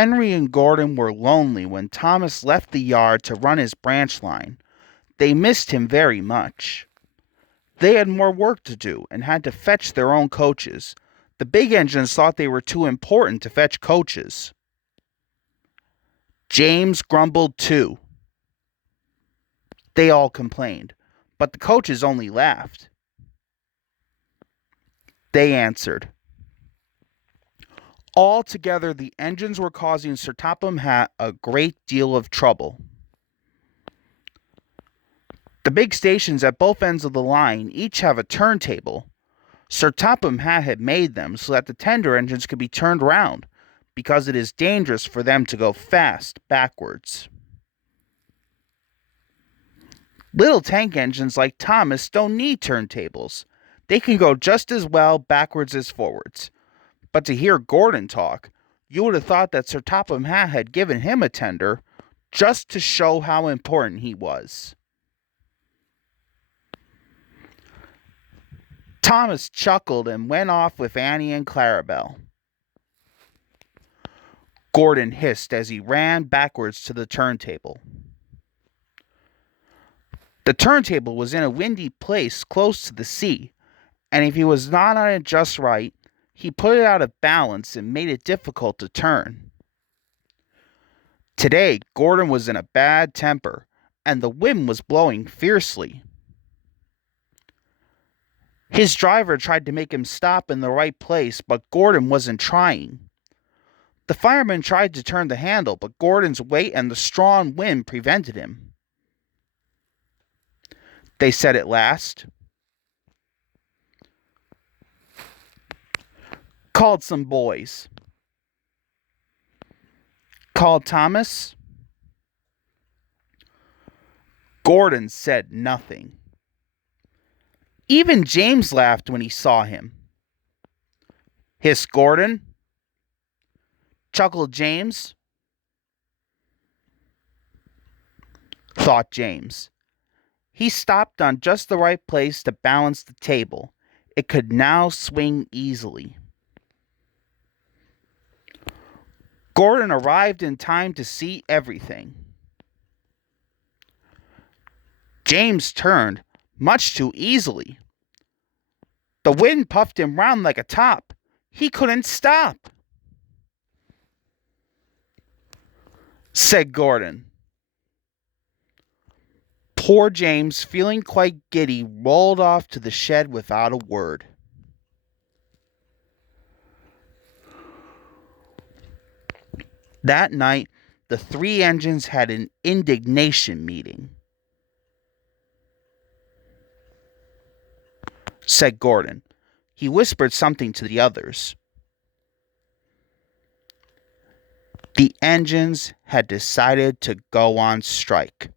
Henry and Gordon were lonely when Thomas left the yard to run his branch line. They missed him very much. They had more work to do and had to fetch their own coaches. The big engines thought they were too important to fetch coaches. James grumbled too. They all complained, but the coaches only laughed. They answered. Altogether, the engines were causing Sir Topham Hatt a great deal of trouble. The big stations at both ends of the line each have a turntable. Sir Topham Hatt had made them so that the tender engines could be turned round, because it is dangerous for them to go fast backwards. Little tank engines like Thomas don't need turntables. They can go just as well backwards as forwards. But to hear Gordon talk, you would have thought that Sir Topham Hatt had given him a tender just to show how important he was. Thomas chuckled and went off with Annie and Clarabelle. Gordon hissed as he ran backwards to the turntable. The turntable was in a windy place close to the sea, and if he was not on it just right, he put it out of balance and made it difficult to turn. Today, Gordon was in a bad temper, and the wind was blowing fiercely. His driver tried to make him stop in the right place, but Gordon wasn't trying. The fireman tried to turn the handle, but Gordon's weight and the strong wind prevented him. They said at last, called some boys. Called Thomas. Gordon said nothing. Even James laughed when he saw him. Hissed Gordon. Chuckled James. Thought James. He stopped on just the right place to balance the table. It could now swing easily. Gordon arrived in time to see everything. James turned much too easily. The wind puffed him round like a top. He couldn't stop. Said Gordon. Poor James, feeling quite giddy, rolled off to the shed without a word. That night, the three engines had an indignation meeting. Said Gordon. He whispered something to the others. The engines had decided to go on strike.